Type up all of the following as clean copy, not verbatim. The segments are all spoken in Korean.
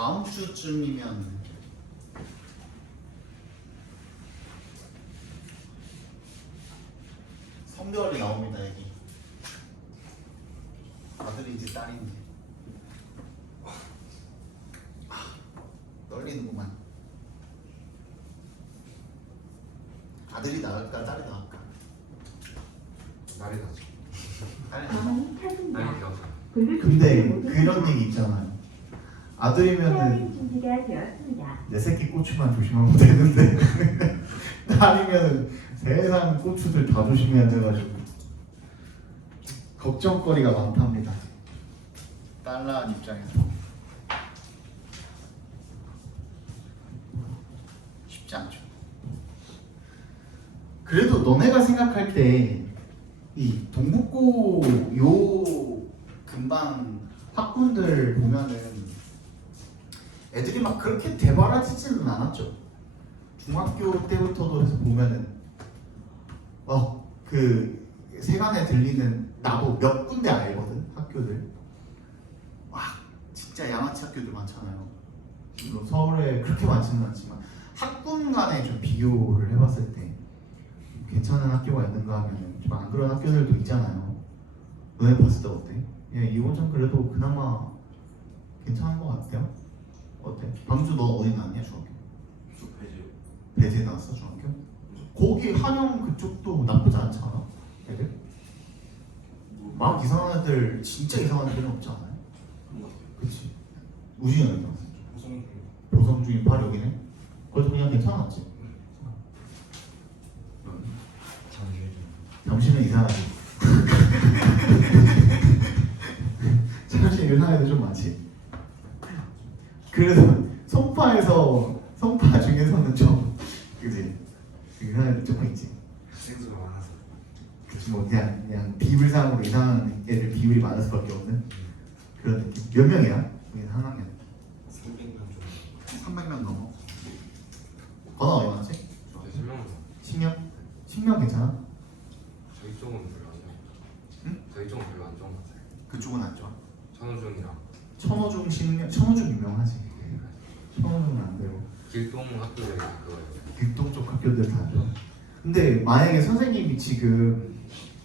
다음 주쯤이면 성별이 나옵니다. 여기 아들인지 딸인지. 떨리는구만. 아들이 나을까 딸이 나을까? 날이 나죠. 딸이 나을까? 가만히 켜둔다. 날이 나죠. 근데 그런 얘기 있잖아요. 아들이면은 헤어링 준비가 되었습니다. 내 새끼 고추만 조심하면 되는데 딸이면은 세상 고추들 다 조심해야 돼가지고 걱정거리가 많답니다. 딸 낳은 입장에서 쉽지 않죠. 그래도 너네가 생각할 때 이 동국고 요 근방 학군들 보면은 애들이 막 그렇게 대바라지지는 않았죠. 중학교 때부터도 해서 보면은 그 세간에 들리는 나도 몇 군데 알거든 학교들. 와 진짜 양아치 학교들 많잖아요. 물론 서울에 그렇게 많지는 않지만 학군 간에 좀 비교를 해봤을 때 괜찮은 학교가 있는가 하면 좀 안 그런 학교들도 있잖아요. 너네 봤을 때 어때? 예, 이건 좀 그래도 그나마 괜찮은 것 같아요. 어때? 방주 너 어디 나왔냐 중학교? 배지. 배제 나왔어 중학교? 거기 한영 그쪽도 나쁘지 않잖아 애들? 막 이상한 애들 진짜 이상한 애들은 없지 않아요? 그치? 우진이 어디 나왔어? 보성중이 8 여기네? 그래도 그냥 괜찮았지? 잠시는 이상하지. 잠시 이상한 애들 좀 많지. 그래서 성파 중에서는 좀 그지? 이상한 애들 조금 있지. 생수가 많아서. 그치 뭐 그냥 비율상으로 이상한 애들 비율이 많을 수밖에 없는 그런 느낌. 몇 명이야? 여기 한 학년 300명 좀. 300명 넘어. 건아 어디 맞지? 저희 10명. 10명? 10명 괜찮아? 저희 쪽은 별로 안 좋아. 응? 저희 쪽은 별로 안 좋은 것 같아요. 그쪽은 안 좋아. 천호중이랑 천호중 10명? 천호중 유명하지. 천호중은 안 되고 길동 학교들이 그거예요. 길동 쪽 학교들 다 좋아. 근데 만약에 선생님이 지금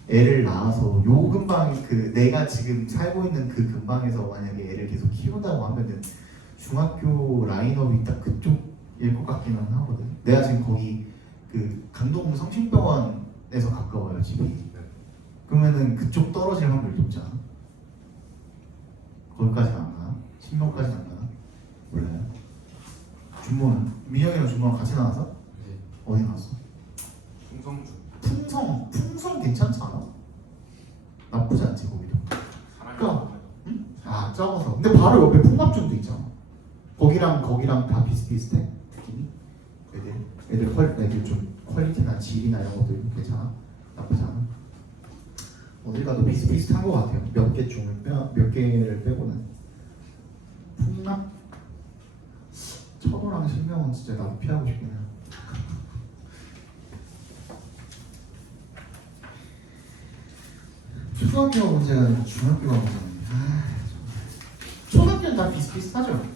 애를 낳아서 요 근방이 그 내가 지금 살고 있는 그 근방에서 만약에 애를 계속 키운다고 하면은 중학교 라인업이 딱 그쪽일 것 같기는 하거든. 내가 지금 거기 그 강동구 성심병원에서 가까워요 집이. 네. 그러면은 그쪽 떨어질 확률이 높지 않아? 거기까지는 안 가나? 10명까지는 안 가나? 몰라요. 준모는 민영이랑 준모랑 같이 나와서 네. 어디 나왔어? 충성중. 풍성 괜찮지 않아? 나쁘지 않지 거기도. 그러니까 응? 아 적어서. 근데 바로 옆에 풍납중도 있잖아. 거기랑 다 비슷비슷해 느낌이. 애들 좀 퀄리티나 질이나 이런 것도 괜찮아? 나쁘지 않아? 어딜 가도 비슷비슷한 것 같아요. 몇 개를 빼고는. 풍납 천호랑 신명은 진짜 나도 피하고 싶긴 해. 초등학교가 문제가 아니고 중학교가 문제네. 초등학교는 다 비슷비슷하죠.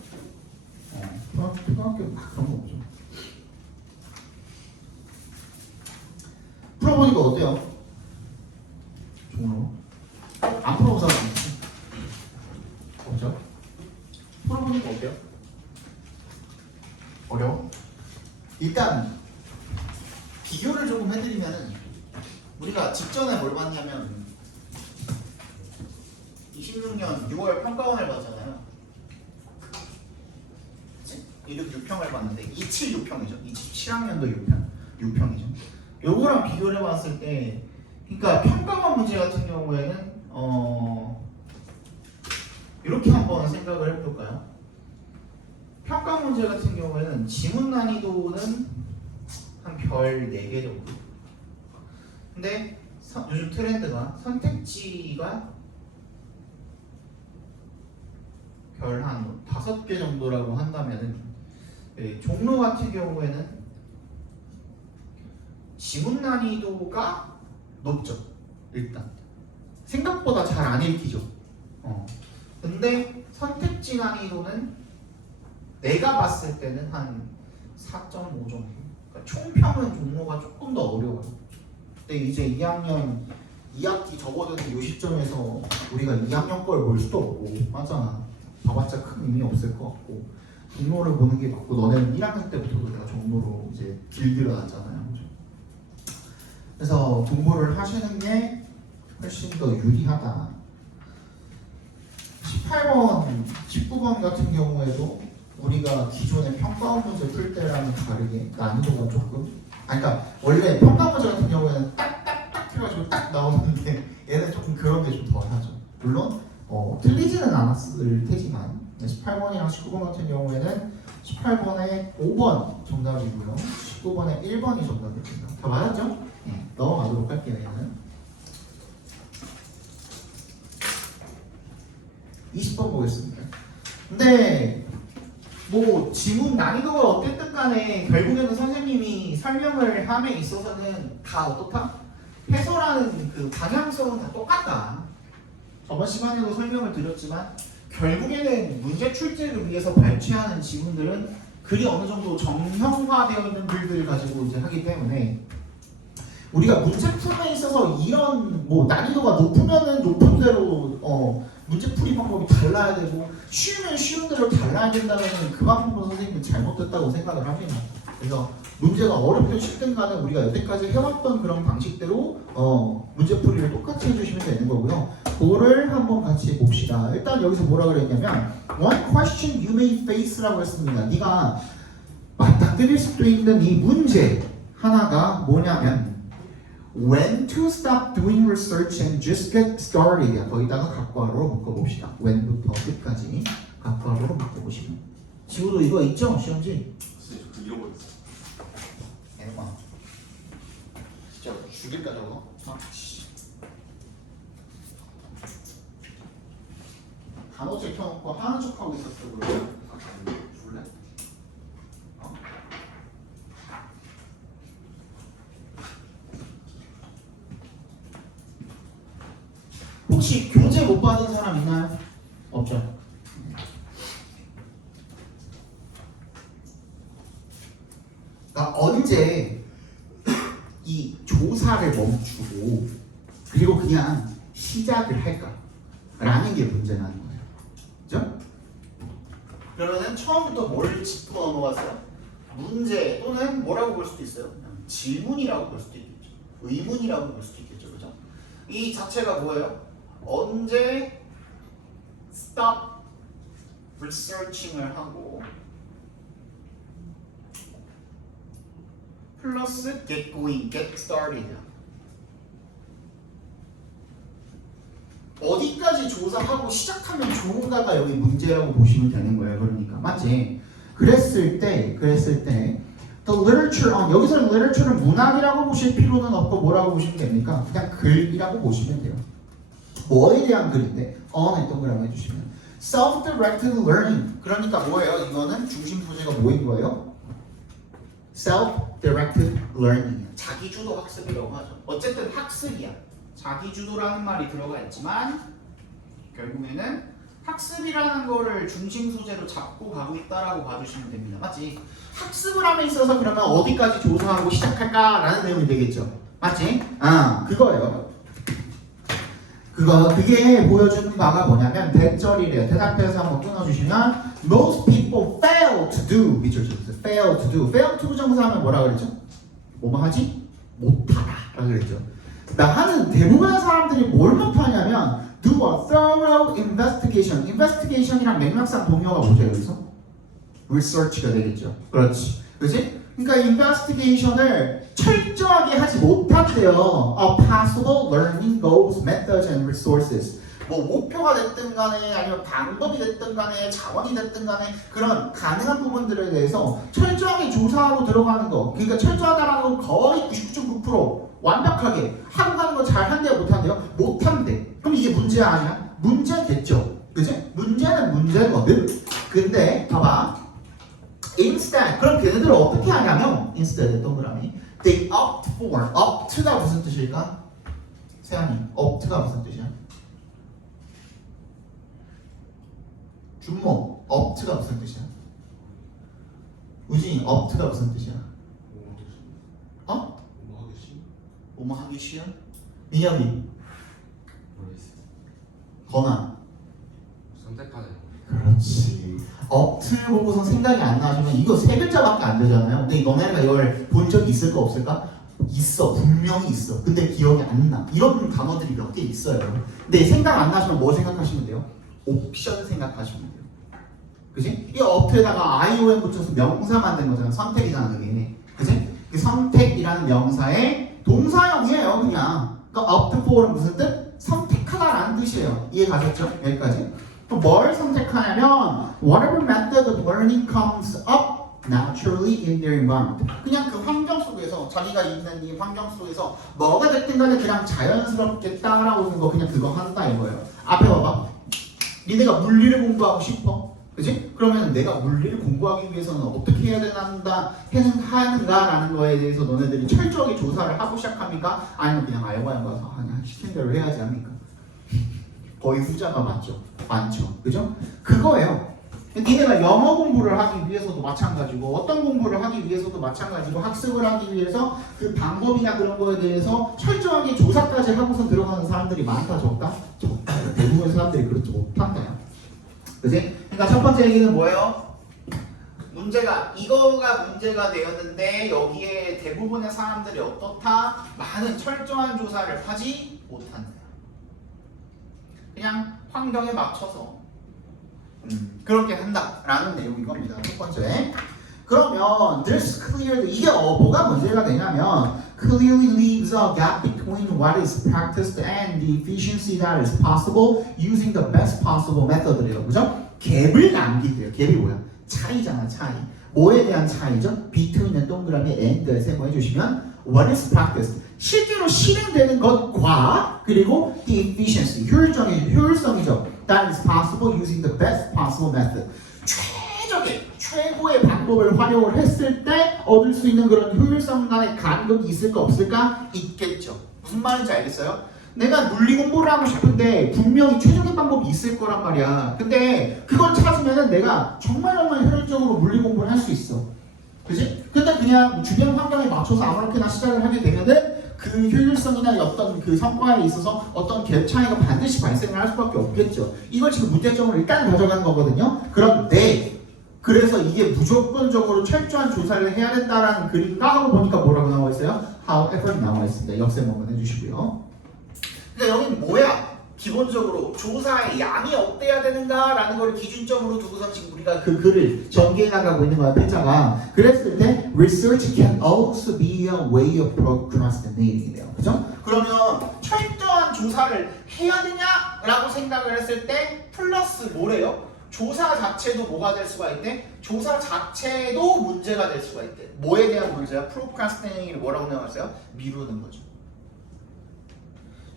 초등학교 막 그런 거 없죠. 풀어보니까 어때요? 종로? 안 풀어본 사람 없죠? 풀어보니까 어때요? 어려워? 일단 비교를 조금 해드리면 우리가 직전에 뭘 봤냐면 26년 6월 평가원을 봤잖아요. 1육 6평을 봤는데 27 6평이죠. 27학년도 6평이죠. 요거랑 비교를 해봤을 때 그러니까 평가원 문제 같은 경우에는 이렇게 한번 생각을 해볼까요? 평가 문제 같은 경우에는 지문 난이도는 한 별 4개 정도. 근데 요즘 트렌드가 선택지가 별 한 5개 정도라고 한다면은 종로 같은 경우에는 지문 난이도가 높죠. 일단 생각보다 잘 안 읽히죠. 근데 선택지 난이도는 내가 봤을 때는 한 4.5 정도. 그러니까 총평은 종로가 조금 더 어려워요. 근데 이제 2학년 2학기 접어드는 요 시점에서 우리가 2학년 걸 볼 수도 없고 맞잖아. 봐봤자 큰 의미 없을 것 같고 종로를 보는 게 맞고 너네는 1학년 때부터도 내가 종로로 이제 길들여놨잖아요. 그죠? 그래서 공부를 하시는 게 훨씬 더 유리하다. 18번, 19번 같은 경우에도 우리가 기존의 평가원 문제 풀 때랑은 다르게 난이도가 조금 그러니까 원래 평가 문제 같은 경우에는 딱딱딱 해가지고 딱 나오는데 얘는 조금 그런 게 좀 덜하죠. 물론 틀리지는 않았을 테지만 18번이랑 19번 같은 경우에는 18번에 5번 정답이고요. 19번에 1번이 정답입니다. 다 맞았죠? 네, 넘어가도록 할게요. 얘는 20번 보겠습니다. 근데 뭐 지문 난이도가 어땠든 간에 결국에는 선생님이 설명을 함에 있어서는 다 어떻다? 해설하는 그 방향성은 다 똑같다. 저번 시간에도 설명을 드렸지만 결국에는 문제 출제를 위해서 발췌하는 지문들은 글이 어느 정도 정형화되어 있는 글들을 가지고 이제 하기 때문에 우리가 문제풀이에 있어서 이런 뭐 난이도가 높으면은 높은 대로 문제풀이 방법이 달라야 되고 쉬우면 쉬운 대로 달라야 된다면 그 방법은 선생님은 잘못됐다고 생각을 합니다. 그래서 문제가 어렵든 쉽든 간에 우리가 여태까지 해왔던 그런 방식대로 문제풀이를 똑같이 해주시면 되는 거고요. 그거를 한번 같이 봅시다. 일단 여기서 뭐라 그랬냐면 One question you may face라고 했습니다. 네가 맞닥뜨릴 수도 있는 이 문제 하나가 뭐냐면 When to stop doing research and just get started. 거기다가 각괄호로 묶어봅시다. when부터 끝까지 각괄호로 묶어보시면. 지우도 이거 있죠? 시험지? 저 잃어버렸어. 에바. 진짜 죽일까 저거? 단어책 켜놓고 하는 척하고 있었어. 그러면. 줄래? 혹시 교재 못 받은 사람 있나요? 없죠. 그러니까 언제 이 조사를 멈추고 그리고 그냥 시작을 할까라는 게 문제라는 거예요. 그죠? 그러면은 처음부터 뭘 짚고 넘어갔어요? 문제 또는 뭐라고 볼 수도 있어요? 질문이라고 볼 수도 있겠죠. 의문이라고 볼 수도 있겠죠. 그죠? 이 자체가 뭐예요? 언제 stop researching을 하고 플러스 get going, get started. 어디까지 조사하고 시작하면 좋은가가 여기 문제라고 보시면 되는 거예요. 그러니까 맞지? 그랬을 때 the literature on 여기서는 literature를 문학이라고 보실 필요는 없고 뭐라고 보시면 됩니까? 그냥 글이라고 보시면 돼요. 뭐에 대한 글인데 on에 동그라미 해주시면 self-directed learning 그러니까 뭐예요? 이거는 중심 소재가 뭐인 거예요? self-directed learning 자기주도 학습이라고 하죠. 어쨌든 학습이야. 자기주도라는 말이 들어가 있지만 결국에는 학습이라는 거를 중심 소재로 잡고 가고 있다라고 봐주시면 됩니다. 맞지? 학습을 함에 있어서 그러면 어디까지 조사하고 시작할까라는 내용이 되겠죠. 맞지? 그거예요. 그게 보여주는 바가 뭐냐면 대절이래요. 대답해서 한번 끊어주시면 Most people fail to do 밑줄 쳐주세요. fail to do. fail to 정사하면 뭐라 그랬죠? 뭐뭐 하지? 못하다 라고 그랬죠. 하는 대부분의 사람들이 뭘 못하냐면 do a thorough investigation. investigation이랑 맥락상 동요가 뭐죠 여기서? research가 되겠죠. 그렇지. 그렇지? 그러니까 investigation을 철저하게 하지 못한대요. A possible learning goals, methods, and resources. 뭐 목표가 됐든 간에 아니면 방법이 됐든 간에 자원이 됐든 간에 그런 가능한 부분들에 대해서 철저하게 조사하고 들어가는 거. 그러니까 철저하다라는 건 거의 99.9% 완벽하게 하고 가는 거 잘한대요, 못한대요? 못한대. 그럼 이게 문제 아니야? 문제겠죠. 그치? 문제는 문제거든. 근데 봐봐. Instead, 그럼 걔네들은 어떻게 하냐면 instead 동그라미 they opt for. opt가 무슨 뜻일까? 세연이, opt가 무슨 뜻이야? 준모, opt가 무슨 뜻이야? 우진이 업트가 무슨 뜻이야? 뭐 어? 하겠지? 뭐뭐 하기 쉬운? 민혁이 모르겠어. 건아 선택하자. 그렇지. 업트 보고서 생각이 안 나시면 이거 세 글자밖에 안 되잖아요. 근데 너네가 이걸 본 적이 있을까 없을까? 있어. 분명히 있어. 근데 기억이 안 나. 이런 단어들이 몇 개 있어요. 근데 생각 안 나시면 뭐 생각하시면 돼요? 옵션 생각하시면 돼요. 그지? 이 업트에다가 IOM 붙여서 명사 만든 거잖아. 선택이잖아 그게. 그지? 그 선택이라는 명사의 동사형이에요 그냥. 그러니까 opt for은 무슨 뜻? 선택하다라는 뜻이에요. 이해 가셨죠? 여기까지. 또 뭘 선택하냐면 whatever method of learning comes up naturally in their environment. 그냥 그 환경 속에서 자기가 있는 이 환경 속에서 뭐가 됐든 간에 그냥 자연스럽게 따라오는 거 그냥 그거 한다 이거예요. 앞에 봐봐. 니네가 물리를 공부하고 싶어. 그지? 그러면 내가 물리를 공부하기 위해서는 어떻게 해야 하는가라는 거에 대해서 너네들이 철저하게 조사를 하고 시작합니까? 아니면 그냥 알고 가서 그냥 시킨 대로 해야지 합니까? 거의 후자가 맞죠. 많죠. 그죠? 그거예요. 니네가 영어 공부를 하기 위해서도 마찬가지고 어떤 공부를 하기 위해서도 마찬가지고 학습을 하기 위해서 그 방법이나 그런 거에 대해서 철저하게 조사까지 하고서 들어가는 사람들이 많다 적다? 적다. 대부분 사람들이 그렇지 못한다. 그지? 그러니까 첫 번째 얘기는 뭐예요? 문제가 이거가 문제가 되었는데 여기에 대부분의 사람들이 어떻다? 많은 철저한 조사를 하지 못한다. 그냥 환경에 맞춰서 그렇게 한다라는 내용인 겁니다. 첫 번째. 그러면 this clearly 이게 뭐가 문제가 되냐면 clearly leaves a gap between what is practiced and the efficiency that is possible using the best possible method래요. 그죠? 갭을 남기대요. 갭이 뭐야? 차이잖아, 차이. 뭐에 대한 차이죠? between은 동그라미 and에 세모해 주시면 what is practiced 실제로 실행되는 것과 그리고 the efficiency 효율성이죠. That is possible using the best possible method. 최고의 방법을 활용을 했을 때 얻을 수 있는 그런 효율성간의 간극이 있을까 없을까? 있겠죠. 무슨 말인지 알겠어요? 내가 물리 공부를 하고 싶은데 분명히 최적의 방법이 있을 거란 말이야. 근데 그걸 찾으면은 내가 정말 효율적으로 물리 공부를 할 수 있어. 그지? 근데 그냥 주변 환경에 맞춰서 아무렇게나 시작을 하게 되면은 그 효율성이나 어떤 그 성과에 있어서 어떤 갭 차이가 반드시 발생을 할 수밖에 없겠죠. 이걸 지금 문제점으로 일단 가져가는 거거든요. 그런데 그래서 이게 무조건적으로 철저한 조사를 해야 된다라는 글인가 하고 보니까 뭐라고 나와 있어요? However 나와 있습니다. 역세 한번 해주시고요. 그러니까 여기는 뭐야? 기본적으로 조사의 양이 어때야 되는가라는 걸 기준점으로 두고서 지금 우리가 그 글을 전개해 나가고 있는 거야, 필자가. 그랬을 때 research can also be a way of procrastinating이래요. 그죠? 그러면 철저한 조사를 해야 되냐라고 생각을 했을 때 플러스 뭐래요? 조사 자체도 뭐가 될 수가 있대? 조사 자체도 문제가 될 수가 있대. 뭐에 대한 문제야? procrastinating이 뭐라고 나왔어요? 미루는 거죠.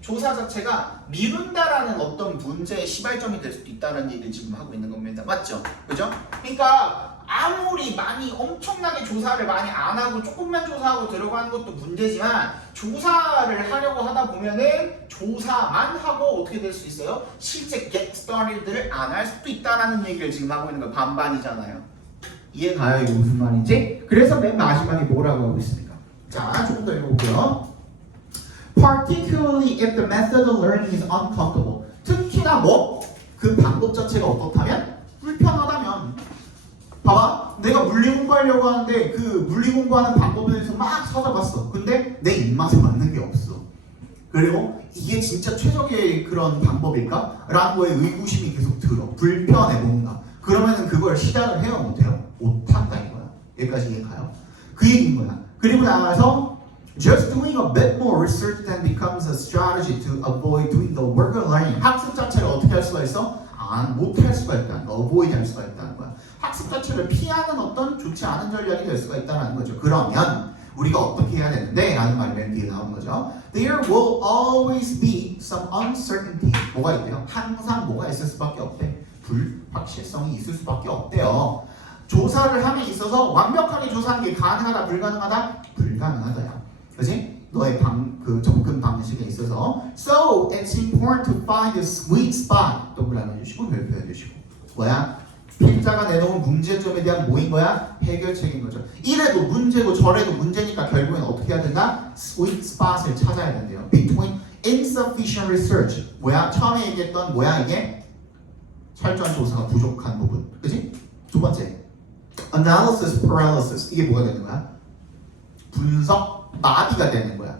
조사 자체가 미룬다라는 어떤 문제의 시발점이 될 수도 있다는 얘기를 지금 하고 있는 겁니다. 맞죠? 그죠? 그러니까 아무리 많이 엄청나게 조사를 많이 안 하고 조금만 조사하고 들어가는 것도 문제지만 조사를 하려고 하다 보면은 조사만 하고 어떻게 될 수 있어요? 실제 get started를 안 할 수도 있다라는 얘기를 지금 하고 있는 거예요. 반반이잖아요. 이해가요? 이게 무슨 말인지? 그래서 맨 마지막에 뭐라고 하고 있습니까? 자, 조금 더 읽어볼게요. Particularly if the method of learning is uncomfortable. 특히나 그 방법 자체가 어떻다면? 불편하다면. 봐봐, 내가 물리 공부하려고 하는데 그 물리 공부하는 방법에 대해서 막 찾아봤어. 근데 내 입맛에 맞는 게 없어. 그리고 이게 진짜 최적의 그런 방법일까? 라는 거에 의구심이 계속 들어. 불편해 뭔가. 그러면은 그걸 시작을 해요? 못해요? 못한다 이거야. 여기까지 이해가요? 그 얘기인 거야. 그리고 나가서 Just doing a bit more research then becomes a strategy to avoid doing the work of learning. 학습 자체를 어떻게 할 수가 있어? 못할 수가 있다는 거, avoid 할 수가 있다는 거야. 학습 자체를 피하는 어떤 좋지 않은 전략이 될 수가 있다는 거죠. 그러면 우리가 어떻게 해야 되는데? 라는 말이 맨 뒤에 나오는 거죠. There will always be some uncertainty. 뭐가 있대요? 항상 뭐가 있을 수밖에 없대. 불확실성이 있을 수밖에 없대요. 조사를 함에 있어서 완벽하게 조사하는 게 가능하다, 불가능하다? 불가능하다요. 그지? 너의 그 접근 방식에 있어서 So it's important to find the sweet spot. 동그라미 해주시고 별표 해주시고 뭐야? 필자가 내놓은 문제점에 대한 뭐인 거야? 해결책인 거죠. 이래도 문제고 저래도 문제니까 결국엔 어떻게 해야 된다? sweet spot을 찾아야 된대요. between insufficient research. 뭐야? 처음에 얘기했던 뭐야 이게? 철저한 조사가 부족한 부분. 그지? 두 번째. analysis paralysis. 이게 뭐가 되는 거야? 분석 마비가 되는 거야.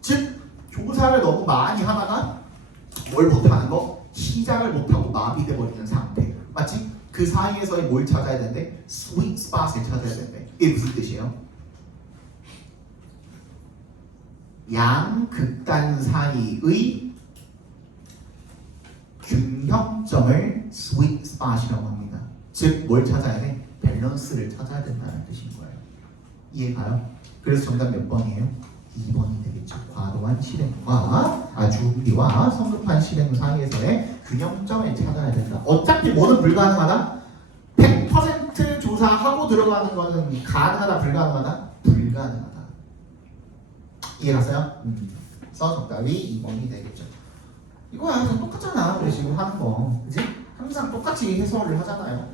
즉 조사를 너무 많이 하다가 뭘 못하는 거? 시작을 못하고 마비돼 버리는 상태. 맞지? 그 사이에서의 뭘 찾아야 되는데? sweet spot을 찾아야 되는데. 이게 무슨 뜻이에요? 양극단 사이의 균형점을 sweet spot이라고 합니다. 즉 뭘 찾아야 돼? 밸런스를 찾아야 된다는 뜻인 거예요. 이해가요? 그래서 정답 몇 번이에요? 2번이 되겠죠. 과도한 실행과 준비와 성급한 실행 사이에서의 균형점을 찾아야 된다. 어차피 뭐는 불가능하다? 100% 조사하고 들어가는 거는 가능하다, 불가능하다? 불가능하다. 이해갔어요? 그래서 정답이 2번이 되겠죠. 이거야 항상 똑같잖아. 우리 지금 하는 거. 그지? 항상 똑같이 해설을 하잖아요.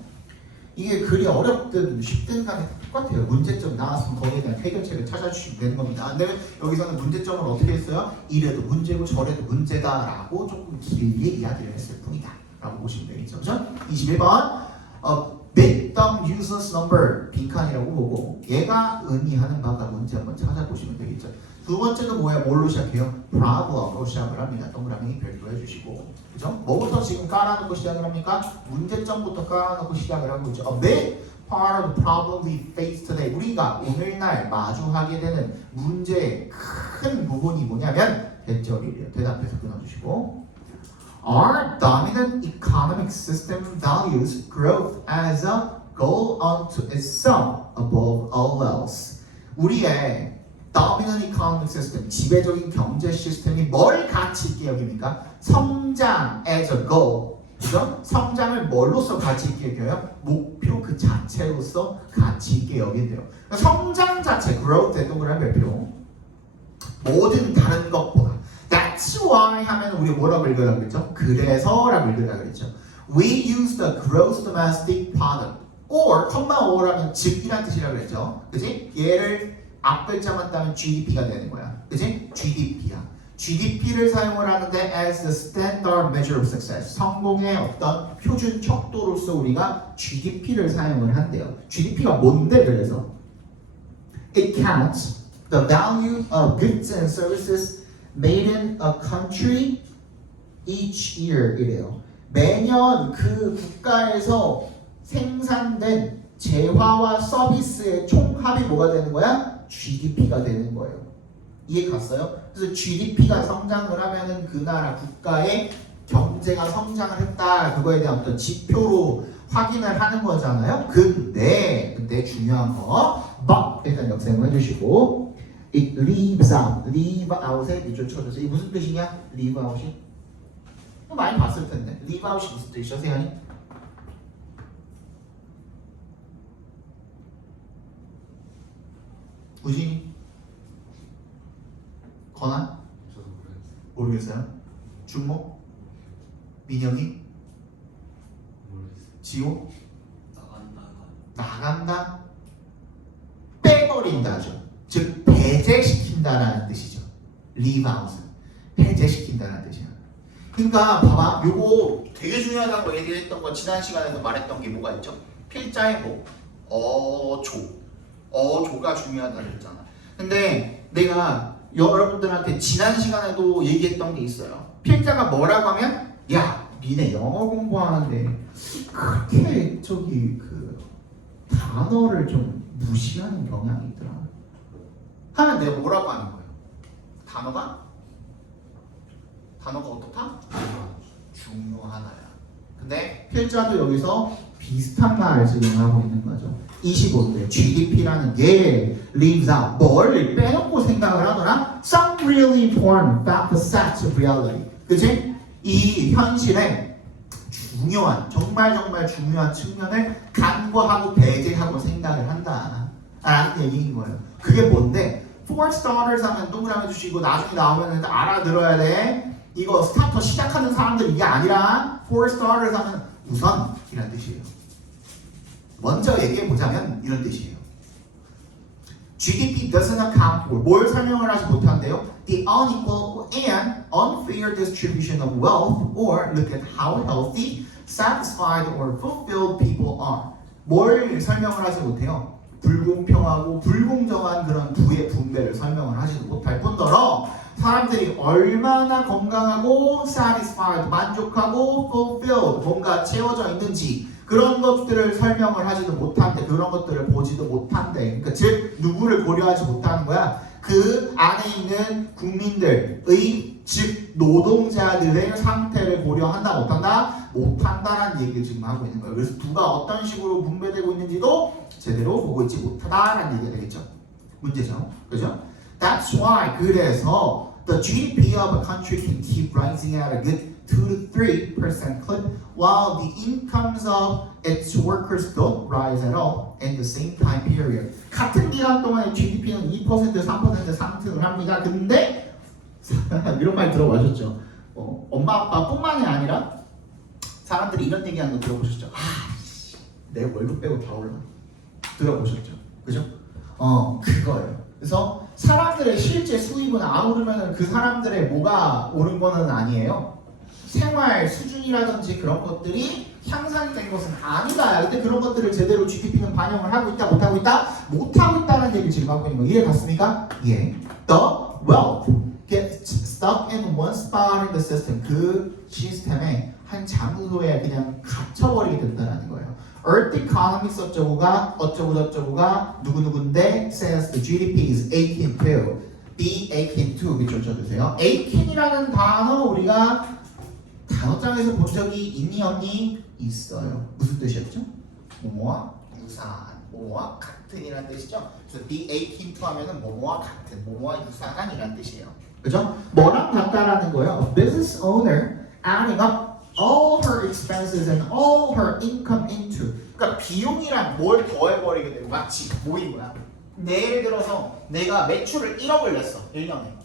이게 글이 어렵든 쉽든 간에 똑같아요. 문제점 나왔으면 거기에 대한 해결책을 찾아주시면 되는 겁니다. 근데 여기서는 문제점을 어떻게 했어요? 이래도 문제고 저래도 문제다라고 조금 길게 이야기를 했을 뿐이다 라고 보시면 되겠죠. 그죠? 21번 midterm users number 빈칸이라고 보고 얘가 의미하는 바가 뭔지 한번 찾아보시면 되겠죠. 두 번째는 뭐야? 뭘로 시작해요? problem으로 시작을 합니다. 동그라미 별도 해주시고, 그죠? 뭐부터 지금 깔아놓고 시작을 합니까? 문제점부터 깔아놓고 시작을 하고 있죠. A big part of the problem we face today. 우리가 오늘날 마주하게 되는 문제의 큰 부분이 뭐냐면 대절이래요. 대답해서 끊어주시고. Our dominant economic system values growth as a goal unto itself above all else. 우리의 dominant economic system, 지배적인 경제 시스템이 뭘 가치 있게 여깁니까? 성장 as a goal. 그죠? 성장을 뭘로서 가치 있게 여겨요? 목표 그 자체로서 가치 있게 여긴대요. 그러니까 성장 자체, growth의 동그라미 몇 필요? 모든 다른 것보다. That's why 하면 우리 뭐라고 읽으라 그랬죠? 그래서라고 읽으라 그랬죠. We use the gross domestic product or, or라면 즉이란 뜻이라고 그랬죠. 그지? 얘를 앞글자만 따면 GDP가 되는 거야. 그지? GDP야. GDP를 사용을 하는데 as the standard measure of success. 성공의 어떤 표준 척도로서 우리가 GDP를 사용을 한대요. GDP가 뭔데 그래서? It counts the value of goods and services made in a country each year 이래요. 매년 그 국가에서 생산된 재화와 서비스의 총합이 뭐가 되는 거야? GDP가 되는 거예요. 이해 갔어요? 그래서 GDP가 성장을 하면은 그 나라 국가의 경제가 성장을 했다. 그거에 대한 어떤 지표로 확인을 하는 거잖아요. 근데 중요한 거 but 일단 역생을 해주시고 it leaves out. leave out에 밑줄 쳐주세요. 이게 무슨 뜻이냐? leave out이? 많이 봤을 텐데 leave out이 무슨 뜻이죠, 세연이? 우진이? 건아? 저도 모르겠어요. 모르겠어요. 준모? 민영이? 모르겠어요. 지호? 나간다. 나간다? 빼버린다죠. 즉 배제시킨다라는 뜻이죠. leave out은 배제시킨다는 뜻이야. 그러니까 봐봐, 요거 되게 중요하다는 거 얘기했던 거 지난 시간에도 말했던 게 뭐가 있죠? 필자의 뭐? 어조가 중요하다고 했잖아. 근데 내가 여러분들한테 지난 시간에도 얘기했던 게 있어요. 필자가 뭐라고 하면 야, 니네 영어 공부하는데 그렇게 그 단어를 좀 무시하는 경향이 있더라 하면 내가 뭐라고 하는 거예요? 단어가 어떻다? 중요하다야. 근데 필자도 여기서 비슷한 말을 지금 하고 있는 거죠. 25대 GDP라는 게 leaves out 뭘 빼놓고 생각을 하더라. Some really important facets of reality. 그치? 이 현실의 정말 중요한 측면을 간과하고 배제하고 생각을 한다 라는 얘기인 거예요. 그게 뭔데? For starters 하면 동그라미 주시고 나중에 나오면 알아들어야 돼. 이거 스타터 시작하는 사람들 이게 아니라 for starters 하면 우선이라는 뜻이에요. 먼저 얘기해 보자면 이런 뜻이에요. GDP doesn't account for 뭘 설명을 하지 못한대요? The unequal and unfair distribution of wealth or look at how healthy, satisfied or fulfilled people are. 뭘 설명을 하지 못해요? 불공평하고 불공정한 그런 부의 분배를 설명을 하지도 못할 뿐더러 사람들이 얼마나 건강하고 satisfied, 만족하고 fulfilled, 뭔가 채워져 있는지 그런 것들을 설명을 하지도 못한대. 그런 것들을 보지도 못한대. 그러니까 즉 누구를 고려하지 못하는 거야? 그 안에 있는 국민들의 즉 노동자들의 상태를 고려한다 못한다? 못한다라는 얘기를 지금 하고 있는 거예요. 그래서 누가 어떤 식으로 분배되고 있는지도 제대로 보고 있지 못하다라는 얘기가 되겠죠. 문제죠. 그죠? That's why 그래서 the GDP of a country can keep rising at a good 2 to 3% clip while the incomes of its workers don't rise at all in the same time period. 같은 기간 동안에 GDP는 2%, 3% 상승을 합니다. 근데 이런 말 들어보셨죠? 엄마 아빠뿐만이 아니라 사람들이 이런 얘기하는 거 들어보셨죠? 내 월급 빼고 다 올라. 들어보셨죠? 그죠? 그거예요. 그래서 사람들의 실제 수입은 안 오르면 그 사람들의 뭐가 오른 거는 아니에요. 생활 수준이라든지 그런 것들이 향상이 된 것은 아니다. 근데 그런 것들을 제대로 GDP는 반영을 하고 있다, 못하고 있다? 못하고 있다는 얘기를 지금 하고 있는 거 이해 갔습니까? 예. The wealth gets stuck in one spot in the system. 그 시스템에 한 장소에 그냥 갇혀버리게 된다는 거예요. Earth economics 어쩌고저쩌고가 누구누구인데 says the GDP is akin to be akin to 밑줄 쳐주세요. akin이라는 단어 우리가 단어장에서 본 적이 있니 없니? 있어요. 무슨 뜻이었죠? 뭐뭐와 유사한, 뭐뭐와 같은이라는 뜻이죠. 그래서 be akin to 하면은 뭐뭐와 같은, 뭐뭐와 유사한이라는 뜻이에요. 그죠? 뭐랑 같다라는 거예요. A business owner adding up all her expenses and all her income into. 그러니까 비용이란 뭘 더해버리게 되고 마치 뭐인 거야? 예를 들어서 내가 매출을 1억을 냈어 1년에.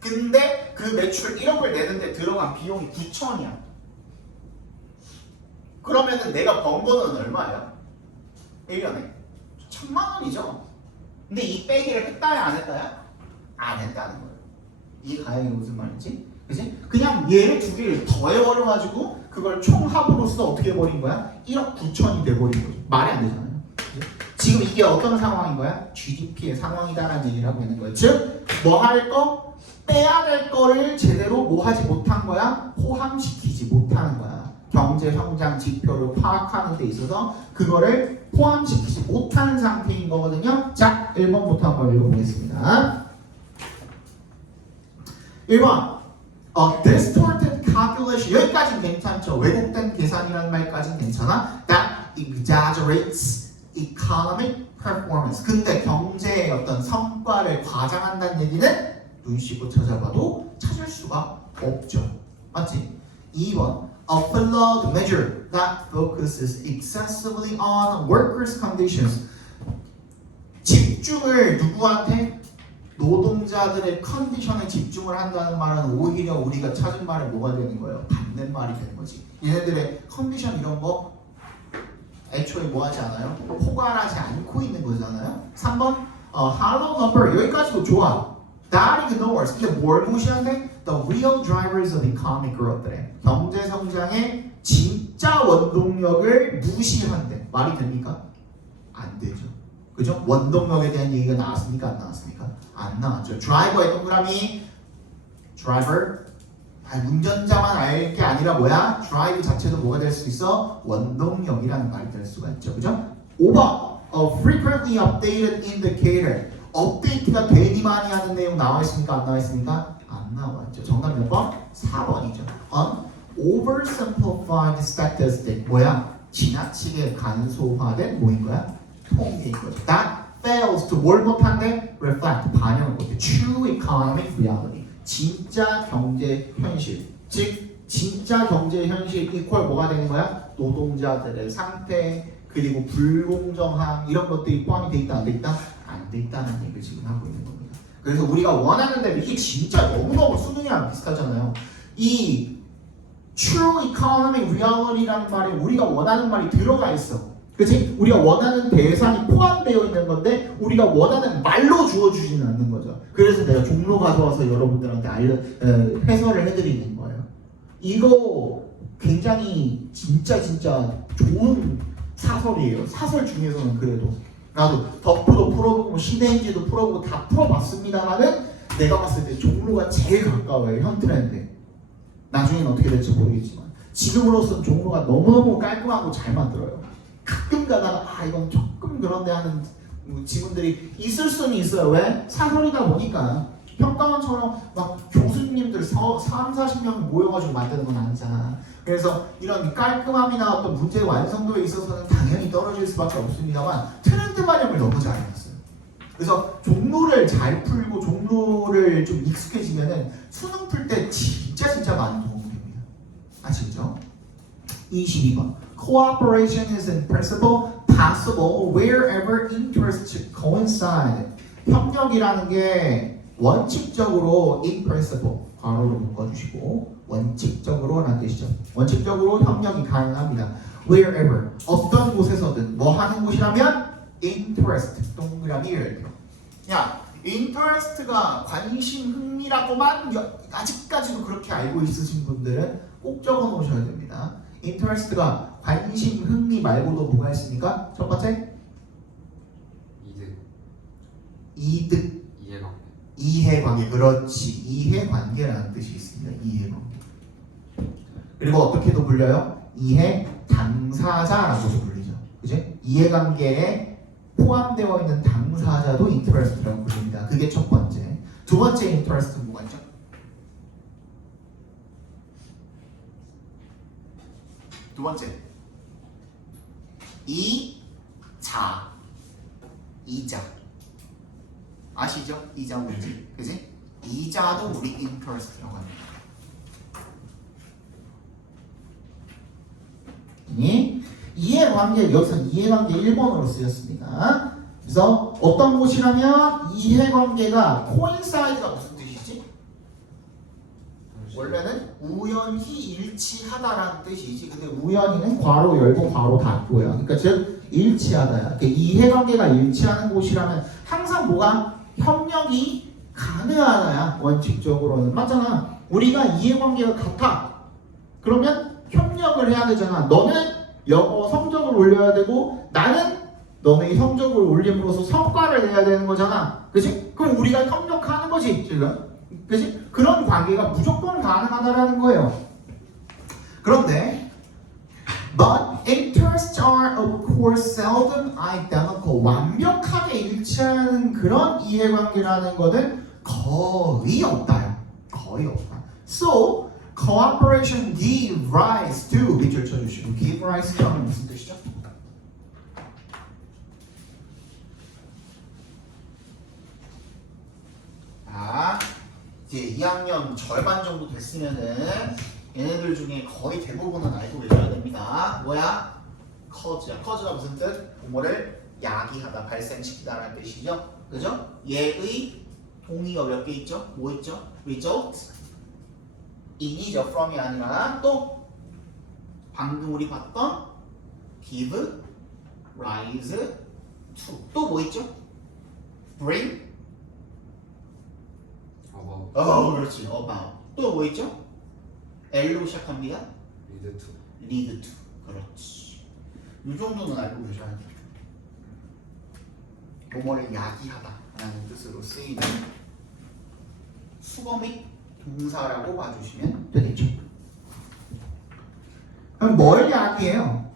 근데 그 매출 1억을 내는데 들어간 비용이 9천이야. 그러면은 내가 번 거는 얼마야? 1년에 1,000만 원이죠. 근데 이 빼기를 했다야 안 했다야? 안 했다는 거예요. 이게 가양이 무슨 말인지? 그지? 그냥 얘를 두 개를 더해버려가지고 그걸 총합으로써 어떻게 해버린 거야? 1억 9천이 돼버린 거죠. 말이 안 되잖아요. 그지? 지금 이게 어떤 상황인 거야? GDP의 상황이다라는 얘기를 하고 있는 거예요. 즉, 뭐 할 거? 빼야 될 거를 제대로 뭐 하지 못한 거야? 포함시키지 못하는 거야. 경제 성장 지표를 파악하는 데 있어서 그거를 포함시키지 못하는 상태인 거거든요. 자, 1번부터 한번 읽어보겠습니다. 1번 distorted calculation 여기까지는 괜찮죠. 왜곡된 계산이라는 말까지는 괜찮아. That exaggerates economic performance. 근데 경제의 어떤 성과를 과장한다는 얘기는 눈 씻고 찾아봐도 찾을 수가 없죠. 맞지? 2번 a flawed measure that focuses excessively on workers' conditions. 집중을 누구한테? 노동자들의 컨디션에 집중을 한다는 말은 오히려 우리가 찾은 말은 뭐가 되는 거예요? 받는 말이 되는 거지. 얘네들의 컨디션 이런 거 애초에 뭐 하지 않아요? 포괄하지 않고 있는 거잖아요. 3번 hollow number 여기까지도 좋아. That ignores. 근데 뭘 무시한대? The real drivers of economic growth래. 경제 성장의 진짜 원동력을 무시한대. 말이 됩니까? 안 되죠. 그죠? 원동력에 대한 얘기가 나왔습니까? 안 나왔습니까? 안 나왔죠. 드라이버의 동그라미 드라이버 운전자만 알 게 아니라 뭐야? 드라이브 자체도 뭐가 될 수 있어? 원동력이라는 말이 될 수가 있죠. 그죠? 5번 A frequently updated indicator 업데이트가 되니 많이 하는 내용 나와 있습니까? 안 나와 있습니까? 안 나와 있죠. 정답 몇 번? 4번이죠. oversimplified statistic 뭐야? 지나치게 간소화된 뭐인 거야? 통계인 거죠. That fails to 뭘 못한대? reflect 반영을 못해. true economic reality. 진짜 경제 현실. 즉 진짜 경제 현실 이퀄 뭐가 되는 거야? 노동자들의 상태 그리고 불공정함 이런 것들이 포함이 돼 있다 안 돼 있다? 안 돼 있다는 얘기를 지금 하고 있는 겁니다. 그래서 우리가 원하는 대로 이게 진짜 너무너무 수능이랑 비슷하잖아요. 이 true economic reality라는 말에 우리가 원하는 말이 들어가 있어. 그치? 우리가 원하는 대상이 포함되어 있는 건데 우리가 원하는 말로 주어주지는 않는 거죠. 그래서 내가 종로 가져와서 여러분들한테 해설을 해드리는 거예요. 이거 굉장히 진짜 좋은 사설이에요. 사설 중에서는 그래도 나도 덕후도 풀어보고 신의인지도 풀어보고 다 풀어봤습니다만은 내가 봤을 때 종로가 제일 가까워요. 현 트렌드. 나중에는 어떻게 될지 모르겠지만 지금으로서는 종로가 너무너무 깔끔하고 잘 만들어요. 가끔 가다가 이건 조금 그런데 하는 지문들이 있을 수는 있어요. 왜? 사설이다 보니까 평가원처럼 막 교수님들 30-40명 모여가지고 만드는 건 아니잖아. 그래서 이런 깔끔함이나 어떤 문제 완성도에 있어서는 당연히 떨어질 수밖에 없습니다만 트렌드 반영을 너무 잘 해놨어요. 그래서 종로를 잘 풀고 종로를 좀 익숙해지면은 수능 풀 때 진짜 많은 도움이 됩니다. 아시죠? 22번 Cooperation is in principle possible wherever interests coincide. 협력이라는 게 원칙적으로 in principle 괄호로 묶어주시고 원칙적으로라는 뜻이죠. 원칙적으로 협력이 가능합니다. Wherever 어떤 곳에서든 뭐 하는 곳이라면 interest 동그라미를 야 interest가 관심 흥미라고만 아직까지도 그렇게 알고 있으신 분들은 꼭 적어 놓으셔야 됩니다. interest가 관심 흥미 말고도 뭐가 있습니까? 첫 번째 이득 이해관계. 그렇지. 이해관계라는 뜻이 있습니다. 이해관계. 그리고 어떻게도 불려요? 이해 당사자라고도 불리죠. 그지? 이해관계에 포함되어 있는 당사자도 interest라고 불립니다. 그게 첫 번째. 두 번째 interest는 뭐가 있죠? 두 번째. 이자. 아시죠? 이자 문제. 그지? 이자도 우리 interest라고 합니다. 이해관계, 여기서 이해관계 1번으로 쓰였습니다. 그래서 어떤 곳이라면 이해관계가 coincide가 무슨 뜻이지? 원래는 우연히 일치하다라는 뜻이지. 근데 우연히는 괄호 열고 괄호 닫고요. 그러니까 즉 일치하다야. 그러니까 이해관계가 일치하는 곳이라면 항상 뭐가 협력이 가능하다야. 원칙적으로는 맞잖아. 우리가 이해관계가 같아. 그러면 협력을 해야 되잖아. 너는 영어 성적을 올려야 되고 나는 너네 성적을 올림으로써 성과를 내야 되는 거잖아. 그치? 그럼 우리가 협력하는 거지 지금. 그치? 그런 관계가 무조건 가능하다라는 거예요. 그런데 But interests are of course seldom identical. 완벽하게 일치하는 그런 이해관계라는 것은 거의 없다요. 거의 없다. So cooperation give rise to 밑줄 쳐주시고 give rise to는 무슨 뜻이죠? 이제 2학년 절반 정도 됐으면은 얘네들 중에 거의 대부분은 알고 계셔야 됩니다. 뭐야? 커즈야. 커즈가 무슨 뜻? 뭐를 야기하다, 발생시키다라는 뜻이죠. 그죠? 얘의 동의어 몇 개 있죠? 뭐 있죠? result, in이죠. from이 아니라 또 방금 우리 봤던 give, rise to 또 뭐 있죠? bring, 그렇지. about 또 뭐 있죠? L로 시작합니다. lead to. 그렇지. 이 정도는 알고 계셔야 돼요. 뭐뭐를 야기하다 라는 뜻으로 쓰이는 수거 및 동사라고 봐주시면 되겠죠. 그럼 뭘 야기해요?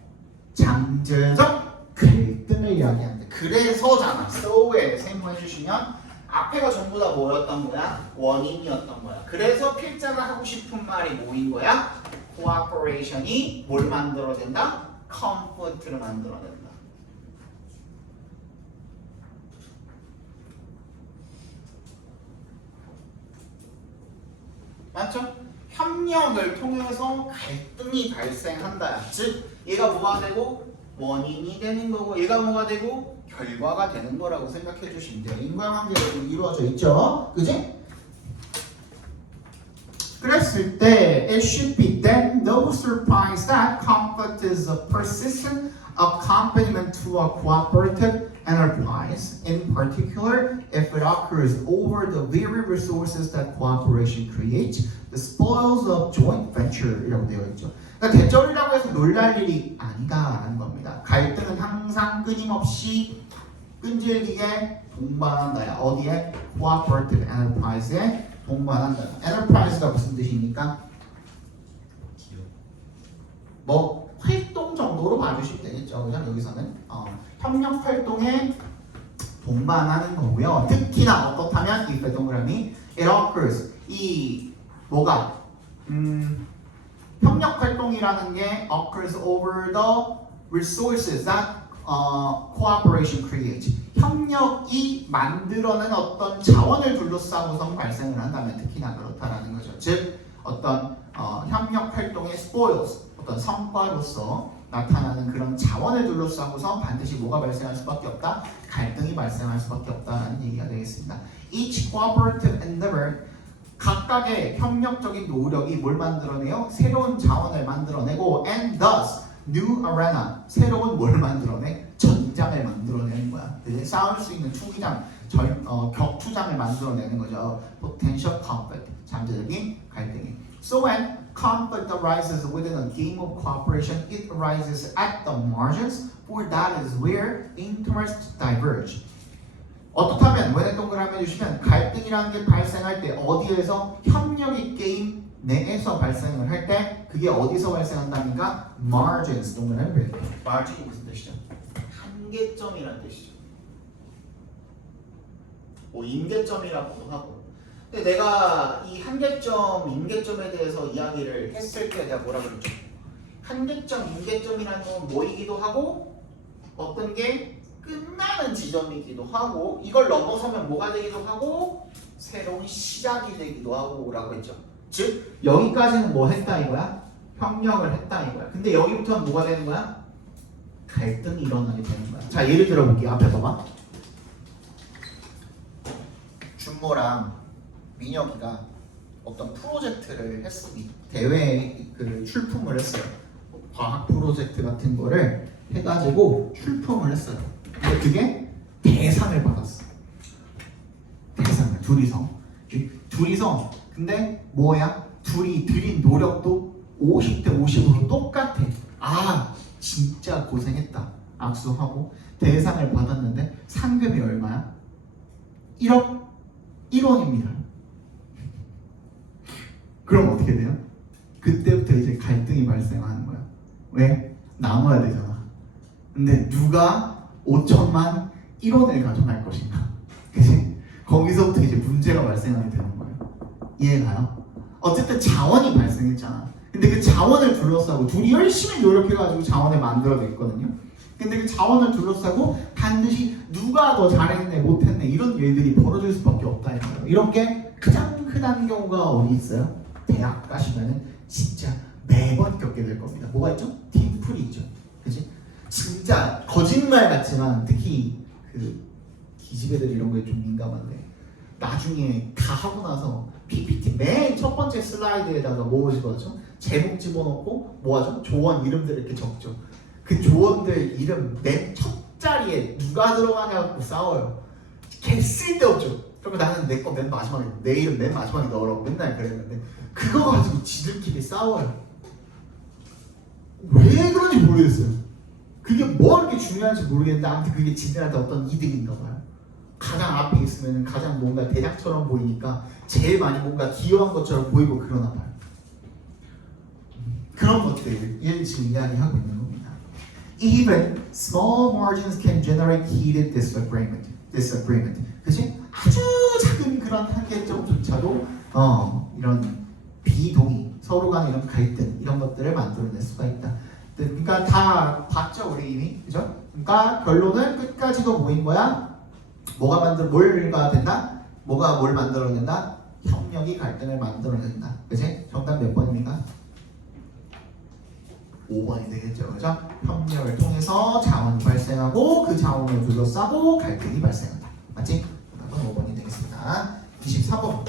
잠재적 갈등을 야기한다. 그래서잖아. so에 세모해주시면 앞에가 전부 다 뭐였던 거야? 원인이었던 거야. 그래서 필자가 하고 싶은 말이 뭐인 거야? cooperation이 뭘 만들어낸다? conflict를 만들어낸다. 맞죠? 협력을 통해서 갈등이 발생한다. 즉 얘가 뭐가 되고 원인이 되는 거고 얘가 뭐가 되고 결과가 되는 거라고 생각해 주시면 돼요. 인과관계가 이루어져 있죠. 그지? 그랬을 때 it should be then no surprise that conflict is a persistent, a accompaniment to a cooperative enterprise, in particular, if it occurs over the very resources that cooperation creates, the spoils of joint venture이라고 되어 있죠. 그러니까 대절이라고 해서 놀랄 일이 아니다라는 겁니다. 갈등은 항상 끊임없이 끈질기게 동반한다. 어디에? cooperative enterprise에 동반한다. enterprise가 무슨 뜻입니까? 기업. 뭐 활동 정도로 봐주시면 되겠죠. 그냥 여기서는 협력 활동에 동반하는 거고요. 특히나 어떻다면 이 동그라미 it occurs 이 뭐가 협력 활동이라는 게 occurs over the resources that cooperation creates 협력이 만들어낸 어떤 자원을 둘러싸고서 발생을 한다면 특히나 그렇다라는 거죠. 즉 어떤 협력 활동의 spoils 어떤 성과로서 나타나는 그런 자원을 둘러싸고서 반드시 뭐가 발생할 수밖에 없다? 갈등이 발생할 수밖에 없다라는 얘기가 되겠습니다. Each cooperative endeavor 각각의 협력적인 노력이 뭘 만들어내요? 새로운 자원을 만들어내고 and thus new arena 새로운 뭘 만들어내? 전장을 만들어내는 거야. 이제 싸울 수 있는 투기장, 격투장을 만들어내는 거죠. potential conflict 잠재적인 갈등이. So when conflict arises within a game of cooperation, it arises at the margins, for that is where interests diverge. 어떻다면 when 동그라미 해주시면 갈등이라는 게 발생할 때 어디에서 협력이 게임 내에서 발생을 할 때 그게 어디서 발생한다니까? margins 동그라미 해주세요. margin이 무슨 뜻이죠? 한계점이라는 뜻이죠. 뭐 임계점이라고도 하고. 근데 내가 이 한계점, 임계점에 대해서 이야기를 했을 때 내가 뭐라 그랬죠? 한계점, 임계점이라는 건 뭐이기도 하고 어떤 게 끝나는 지점이기도 하고 이걸 넘어서면 뭐가 되기도 하고 새로운 시작이 되기도 하고 라고 했죠. 즉 여기까지는 뭐 했다 이거야? 협력을 했다 이거야. 근데 여기부터는 뭐가 되는 거야? 갈등이 일어나게 되는 거야. 자 예를 들어볼게요. 앞에 봐봐. 준모랑 민혁이가 어떤 프로젝트를 했습니다. 대회 그 출품을 했어요. 과학 프로젝트 같은 거를 해가지고 출품을 했어요. 근데 그게 대상을 받았어. 대상을 둘이서 근데 뭐야? 둘이 들인 노력도 50대 50으로 똑같아. 아 진짜 고생했다. 악수하고 대상을 받았는데 상금이 얼마야? 1억 1원입니다. 그럼 어떻게 돼요? 그때부터 이제 갈등이 발생하는 거야. 왜? 나눠야 되잖아. 근데 누가 5천만 1원을 가져갈 것인가? 그치? 거기서부터 이제 문제가 발생하게 되는 거예요. 이해가요? 어쨌든 자원이 발생했잖아. 근데 그 자원을 둘러싸고 둘이 열심히 노력해가지고 자원을 만들어냈거든요. 근데 그 자원을 둘러싸고 반드시 누가 더 잘했네 못했네 이런 일들이 벌어질 수밖에 없다 이거예요. 이런 게 가장 흔한 경우가 어디 있어요? 대학 가시면은 진짜 매번 겪게 될 겁니다. 뭐가 있죠? 팀플이 있죠. 그치? 진짜 거짓말 같지만 특히 그 기집애들이 이런 거에 좀 민감한데 나중에 다 하고 나서 PPT 맨 첫 번째 슬라이드에다가 뭐 집어넣죠? 제목 집어넣고 뭐하죠? 조원 이름들 이렇게 적죠. 그 조원들 이름 맨 첫 자리에 누가 들어가냐고 싸워요. 개 쓸데없죠. 그러면 나는 내 거 맨 마지막에 내 이름 맨 마지막에 넣으라고 맨날 그랬는데 그거 가지고 지들끼리 싸워요. 왜 그런지 모르겠어요. 그게 뭐 이렇게 중요한지 모르겠는데 아무튼 그게 지들한테 어떤 이득인가 봐요. 가장 앞에 있으면 가장 뭔가 대장처럼 보이니까 제일 많이 뭔가 기여한 것처럼 보이고 그러나 봐요. 그런 것들을 지금 이야기하고 있는 겁니다. Even small margins can generate heated disagreement. 그치? 아주 작은 그런 한계점조차도 이런 비동의, 서로 간의 이런 갈등 이런 것들을 만들어낼 수가 있다. 그러니까 다 봤죠 우리 이미, 그죠? 그러니까 결론은 끝까지도 뭐인 거야? 뭐가 뭘가 된다? 뭐가 뭘 만들어낸다? 협력이 갈등을 만들어낸다. 그치? 정답 몇 번입니까? 5번이 되겠죠, 그죠? 협력을 통해서 자원이 발생하고 그 자원을 둘러싸고 갈등이 발생한다. 맞지? 답은 5번이 되겠습니다. 23번.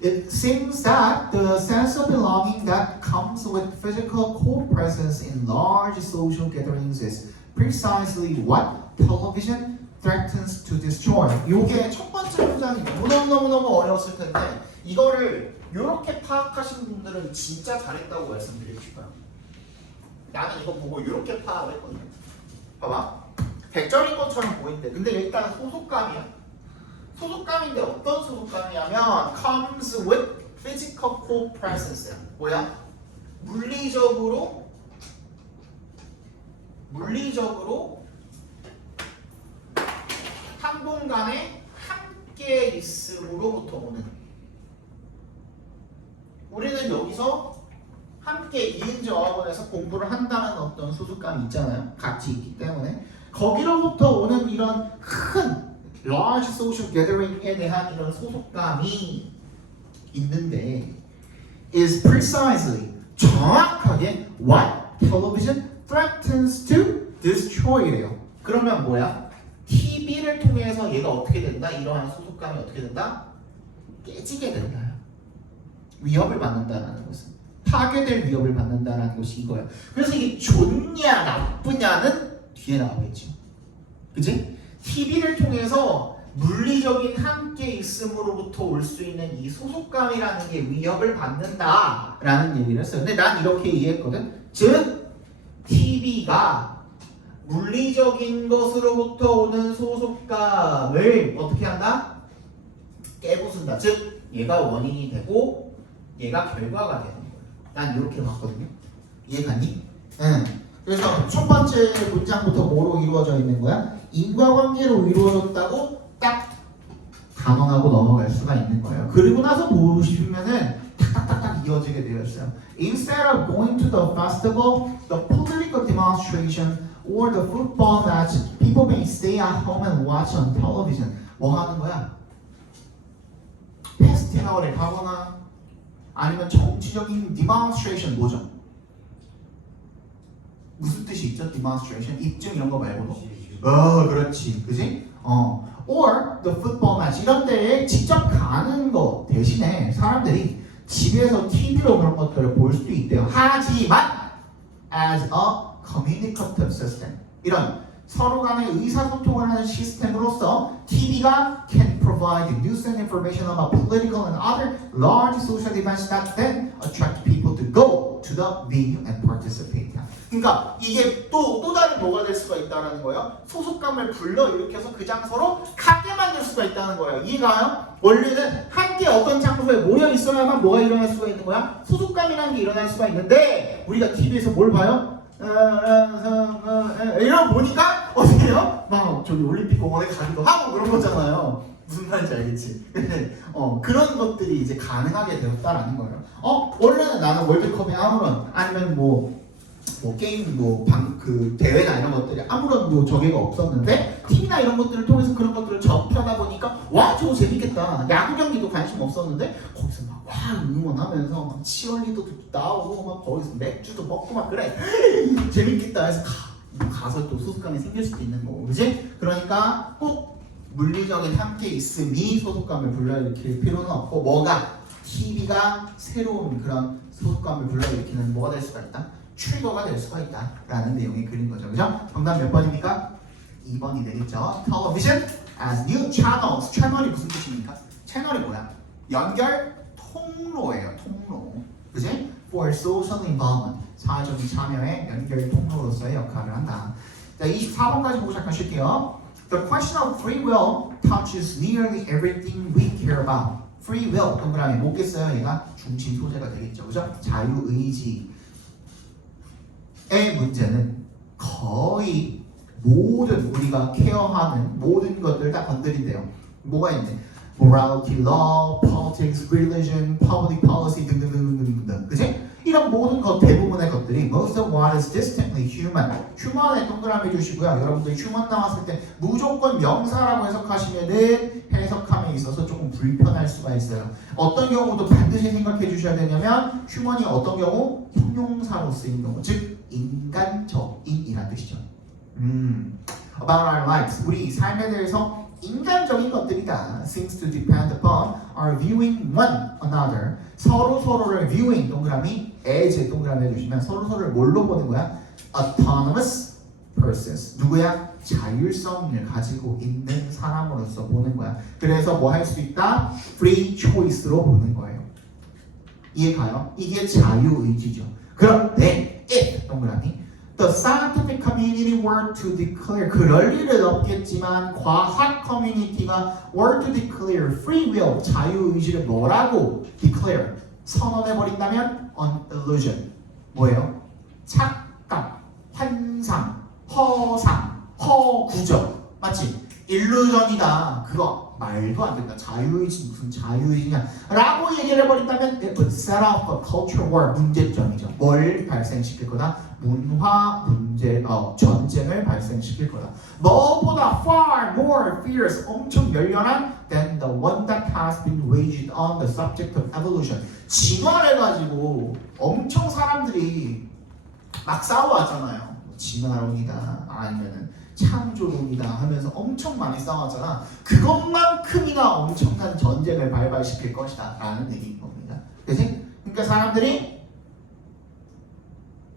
It seems that the sense of belonging that comes with physical co-presence presence in large social gatherings is precisely what television threatens to destroy. 요게 첫 번째 문장이 너무너무 어려웠을 텐데 이거를 이렇게 파악하시는 분들은 진짜 잘했다고 말씀드리고 싶어요. 나는 이거 보고 이렇게 파악을 했거든요. 봐봐. 백절인 것처럼 보이는데 근데 일단 소속감이야. 소속감인데 어떤 소속감이냐면 comes with physical co-presence. 뭐야? 물리적으로 한 공간에 함께 있음으로부터 오는. 우리는 여기서 함께 이은지 어학원에서 공부를 한다는 어떤 소속감이 있잖아요. 같이 있기 때문에 거기로부터 오는 이런 큰 large social gathering에 대한 이런 소속감이 있는데 is precisely 정확하게 what television threatens to destroy래요. 그러면 뭐야? TV를 통해서 얘가 어떻게 된다? 이러한 소속감이 어떻게 된다? 깨지게 된다. 위협을 받는다라는 것은 파괴될 위협을 받는다라는 것이 이거야. 그래서 이게 좋냐 나쁘냐는 뒤에 나오겠죠. 그치? TV를 통해서 물리적인 함께 있음으로부터 올 수 있는 이 소속감이라는 게 위협을 받는다라는 얘기를 했어요. 근데 난 이렇게 이해했거든. 즉 TV가 물리적인 것으로부터 오는 소속감을 어떻게 한다? 깨부순다. 즉 얘가 원인이 되고 얘가 결과가 되는 거예요. 난 이렇게 봤거든요. 이해가니? 응. 그래서 첫 번째 문장부터 뭐로 이루어져 있는 거야? 인과관계로 이루어졌다고 딱 단언하고 넘어갈 수가 있는 거예요. 그리고 나서 보시면은 탁탁탁탁 이어지게 되어 있어요. Instead of going to the festival, the political demonstration, or the football match, people may stay at home and watch on television. 뭐 하는 거야? 페스티벌에 가거나 아니면 정치적인 demonstration 뭐죠? 무슨 뜻이 있죠? demonstration? 입증 이런 거 말고도? 그렇지. 그지? or the football match 이런 데에 직접 가는 거 대신에 사람들이 집에서 TV로 그런 것들을 볼 수도 있대요. 하지만 as a communicative system 이런 서로 간의 의사소통을 하는 시스템으로서 TV가 can provide news and information about political and other large social events that then attract people to go to the venue and participate. 그러니까 이게 또 다른 뭐가 될 수가 있다는 거예요. 소속감을 불러일으켜서 그 장소로 가게 만들 수가 있다는 거예요. 이해가요? 원래는 함께 어떤 장소에 모여 있어야만 뭐가 일어날 수가 있는 거야? 소속감이라는 게 일어날 수가 있는데 우리가 TV에서 뭘 봐요? 이런 보니까 어떻게 해요? 막 저기 올림픽 공원에 가기도 하고 그런 거잖아요. 무슨 말인지 알겠지? 그런 것들이 이제 가능하게 되었다라는 거예요. 원래는 나는 월드컵에 아무런 아니면 뭐 게임 그 대회나 이런 것들이 아무런 저기가 없었는데 TV나 이런 것들을 통해서 그런 것들을 접하다 보니까 와 저거 재밌겠다. 야구 경기도 관심 없었는데 거기서 막 와 응원하면서 막 치어리더도 나오고 막 거기서 맥주도 먹고 막 그래 재밌겠다 해서 가서 또 소속감이 생길 수도 있는 거고, 그지? 그러니까 꼭 물리적인 함께 있음이 소속감을 불러일으킬 필요는 없고 뭐가 TV가 새로운 그런 소속감을 불러일으키는 뭐가 될 수가 있다? 트리거가 될 수가 있다라는 내용이 그린 거죠. 그죠? 정답 몇 번입니까? 2번이 되겠죠. Television as new channels. 채널이 무슨 뜻입니까? 채널이 뭐야? 연결 통로예요. 통로. 그지? For social involvement. 사회적인 참여의 연결 통로로서의 역할을 한다. 자, 24번까지 보고 잠깐 쉴게요. The question of free will touches nearly everything we care about. Free will 동그라미 뭐겠어요? 얘가 중심 소재가 되겠죠. 그죠? 자유의지. 의 문제는 거의 모든 우리가 케어하는 모든 것들 다 건드린대요. 뭐가 있네? Morality, law, politics, religion, public policy 등등등등등. 그치? 이런 모든 것 대부분의 것들이 most of what is distinctly human. human에 동그라미 주시고요. 여러분들 human 나왔을 때 무조건 명사라고 해석하시면은 해석함에 있어서 조금 불편할 수가 있어요. 어떤 경우도 반드시 생각해 주셔야 되냐면 human이 어떤 경우 형용사로 쓰이는 경우, 즉 인간적인이라는 뜻이죠. About our lives. 우리 삶에 대해서 인간적인 것들이다. Things to depend upon are viewing one another. 서로를 viewing 동그라미 as 동그라미 해주시면 서로를 뭘로 보는 거야? Autonomous persons. 누구야? 자율성을 가지고 있는 사람으로서 보는 거야. 그래서 뭐 할 수 있다? Free choice로 보는 거예요. 이해가요? 이게 자유의지죠. 그런데 if 동그라미 The scientific community were to declare 그럴 일은 없겠지만 과학 커뮤니티가 were to declare free will 자유의지를 뭐라고 declare 선언해버린다면 an illusion 뭐예요? 착각, 환상, 허상, 허구적 맞지? 일루전이다 그거 말도 안 된다 자유의지 무슨 자유의지냐 라고 얘기를 해버린다면 it would set off a culture war 문제점이죠. 뭘 발생시킬 거다? 문화 문제, 전쟁을 발생시킬 거다. 무엇보다 far more fierce, 엄청 열렬한 than the one that has been waged on the subject of evolution. 진화를 가지고 엄청 사람들이 막 싸워왔잖아요. 진화론이다 아니면은 창조론이다 하면서 엄청 많이 싸웠잖아. 그것만큼이나 엄청난 전쟁을 발발시킬 것이다 라는 얘기인 겁니다. 그치? 그러니까 사람들이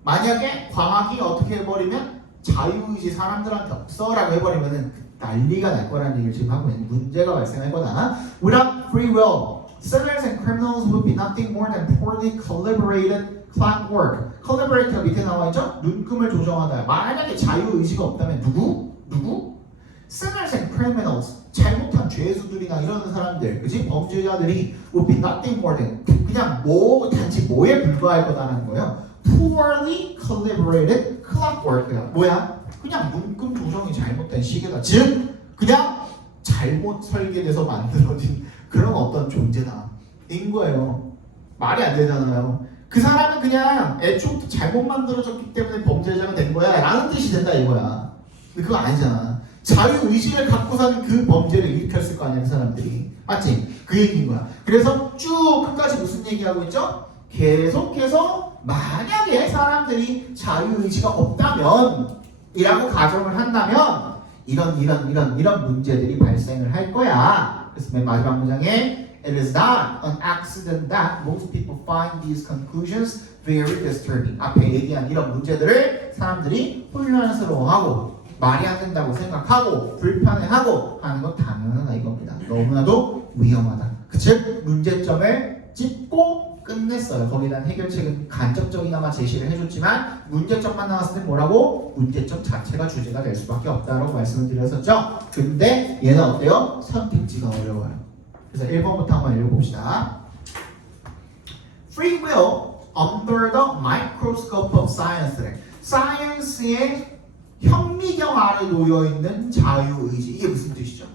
만약에 과학이 어떻게 해버리면 자유의지 사람들한테 없어라고 해버리면은 난리가 날 거라는 얘기를 지금 하고 있는 문제가 발생할 거다. Without free will, sinners and criminals would be nothing more than poorly calibrated clockwork. collaborate가 밑에 나와 있죠? 눈금을 조정하다. 만약에 자유의지가 없다면 누구? sinners and criminals 잘못한 죄수들이나 이런 사람들, 그지? 범죄자들이 would be nothing more than 그냥 단지 뭐에 불과할 거다라는 거예요. poorly calibrated clockwork야. 뭐야? 그냥 눈금 조정이 잘못된 시계다. 즉 그냥 잘못 설계돼서 만들어진 그런 어떤 존재다. 인 거예요. 말이 안 되잖아요. 그 사람은 그냥 애초부터 잘못 만들어졌기 때문에 범죄자가 된 거야 라는 뜻이 된다 이거야. 근데 그거 아니잖아. 자유의지를 갖고 사는 그 범죄를 일으켰을 거 아니야 그 사람들이. 맞지? 그 얘기인 거야. 그래서 쭉 끝까지 무슨 얘기하고 있죠? 계속해서 만약에 사람들이 자유의지가 없다면 이라고 가정을 한다면 이런 문제들이 발생을 할 거야. 그래서 맨 마지막 문장에 It is not an accident that most people find these conclusions very disturbing. 앞에 얘기한 이런 문제들을 사람들이 혼란스러워하고 말이 안 된다고 생각하고 불편해하고 하는 건 당연하다 이겁니다. 너무나도 위험하다. 즉 문제점을 짚고 끝냈어요. 거기에 대한 해결책은 간접적이나마 제시를 해줬지만 문제점만 나왔을 때 뭐라고? 문제점 자체가 주제가 될 수밖에 없다라고 말씀을 드렸었죠. 근데 얘는 어때요? 선택지가 어려워요. 그래서 1번부터 한번 읽어봅시다. Free will under the microscope of science. 사이언스의 현미경 아래 놓여있는 자유의지. 이게 무슨 뜻이죠?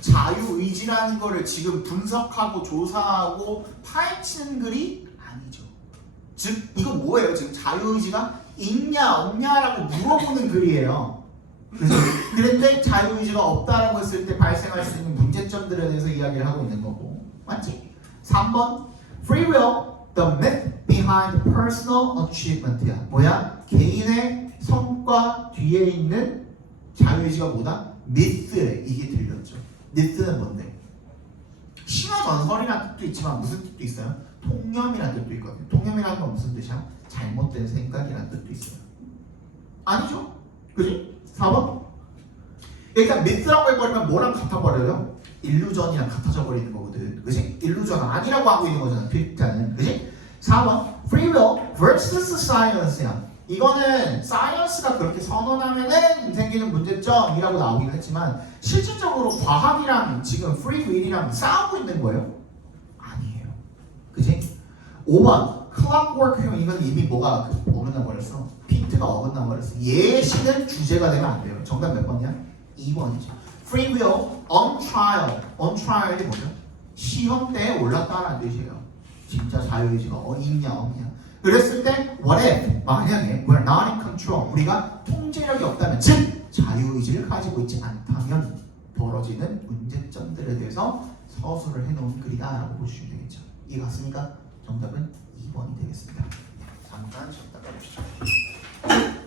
자유의지라는 거를 지금 분석하고 조사하고 파헤치는 글이 아니죠. 즉 이건 뭐예요? 지금 자유의지가 있냐 없냐라고 물어보는 글이에요. 그런데 자유의지가 없다라고 했을 때 발생할 수 있는 문제점들에 대해서 이야기를 하고 있는 거고. 맞지? 3번 Free will, the myth behind personal achievement야. 뭐야? 개인의 성과 뒤에 있는 자유의지가 뭐다? 미스래. 이게 들렸죠. 미스는 뭔데? 신화 전설이라는 뜻도 있지만 무슨 뜻도 있어요? 통념이라는 뜻도 있거든요. 통념이라는 건 무슨 뜻이야? 잘못된 생각이라는 뜻도 있어요. 아니죠? 그지? 4번? 일단 미스라고 해버리면 뭐랑 같아버려요? 일루전이랑 같아져 버리는 거거든. 그지? 일루전 아니라고 하고 있는 거잖아. 필자는. 그지? 4번 Free will versus science야. 이거는 사이언스가 그렇게 선언하면은 생기는 문제점이라고 나오긴 했지만 실질적으로 과학이랑 지금 프리 윌이랑 싸우고 있는 거예요? 아니에요. 그지? 5번 클락워크형 이건 이미 뭐가 어긋나 버렸어. 핀트가 어긋나 버렸어. 예시는 주제가 되면 안 돼요. 정답 몇 번이야? 2번이죠. Free will on trial. on trial이 뭐죠? 시험대에 올랐다는 뜻이에요. 진짜 자유의지가 있냐 없냐. 그랬을 때 what if 만약에 we're not in control 우리가 통제력이 없다면 즉 자유의지를 가지고 있지 않다면 벌어지는 문제점들에 대해서 서술을 해놓은 글이다라고 보시면 되겠죠. 이해 갔습니까? 정답은 2번이 되겠습니다. 잠깐 쉬었다 가보시죠.